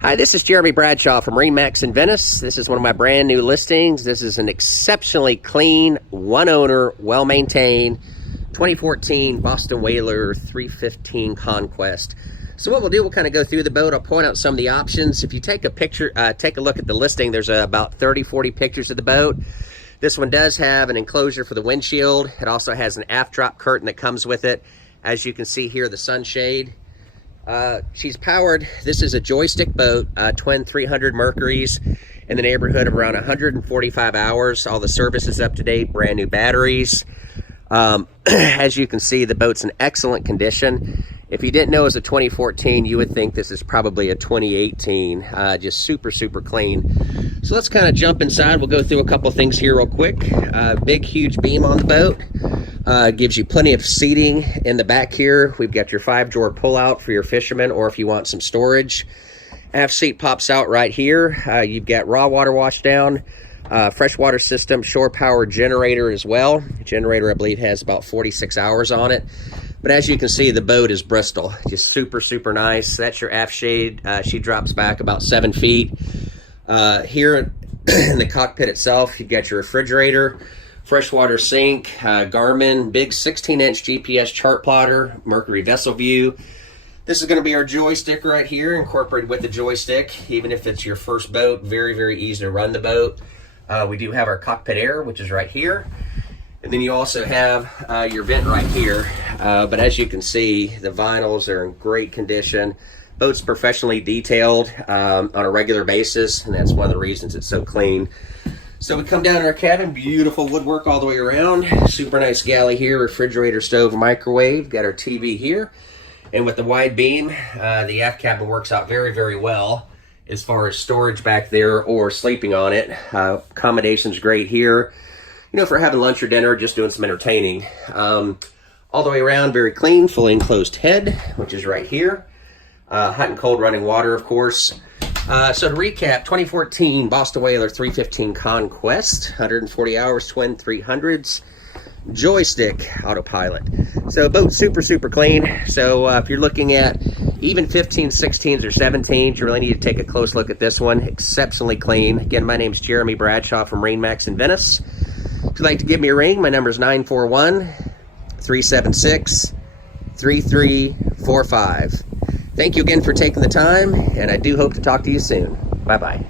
Hi, this is Jeremy Bradshaw from MarineMax in Venice. This is one of my brand new listings. This is an exceptionally clean, one owner, well-maintained 2014 Boston Whaler 315 Conquest. So what we'll do, we'll kind of go through the boat. I'll point out some of the options. If you take a picture, take a look at the listing, there's about 30, 40 pictures of the boat. This one does have an enclosure for the windshield. It also has an aft drop curtain that comes with it. As you can see here, the sunshade. She's powered, this is a joystick boat, twin 300 Mercuries in the neighborhood of around 145 hours. All the service is up to date, brand new batteries. As you can see, the boat's in excellent condition. If you didn't know it was a 2014, you would think this is probably a 2018, just super, super clean. So let's kind of jump inside. We'll go through a couple things here real quick. Big, huge beam on the boat. Gives you plenty of seating in the back here. We've got your 5-drawer pullout for your fishermen, or if you want some storage. Aft seat pops out right here. You've got raw water wash down, freshwater system, shore power generator as well. The generator, I believe, has about 46 hours on it. But as you can see, the boat is Bristol. Just super, super nice. That's your aft shade. She drops back about 7 feet. Here in the cockpit itself, you've got your refrigerator, freshwater sink, Garmin, big 16-inch GPS chart plotter, Mercury vessel view. This is going to be our joystick right here, incorporated with the joystick. Even if it's your first boat, very, very easy to run the boat. We do have our cockpit air, which is right here. And then you also have your vent right here. But as you can see, the vinyls are in great condition. Boat's professionally detailed on a regular basis, and that's one of the reasons it's so clean. So we come down in our cabin, beautiful woodwork all the way around. Super nice galley here, refrigerator, stove, microwave. Got our TV here. And with the wide beam, the aft cabin works out very, very well as far as storage back there or sleeping on it. Accommodation's great here, you know, for having lunch or dinner, just doing some entertaining. All the way around, very clean, fully enclosed head, which is right here. Hot and cold running water, of course. So to recap, 2014 Boston Whaler 315 Conquest, 140 hours, twin 300s, joystick autopilot. So boat super, super clean. So if you're looking at even 15s, 16s, or 17s, you really need to take a close look at this one. Exceptionally clean. Again, my name's Jeremy Bradshaw from MarineMax in Venice. If you'd like to give me a ring, my number is 941-376-3345. Thank you again for taking the time, and I do hope to talk to you soon. Bye-bye.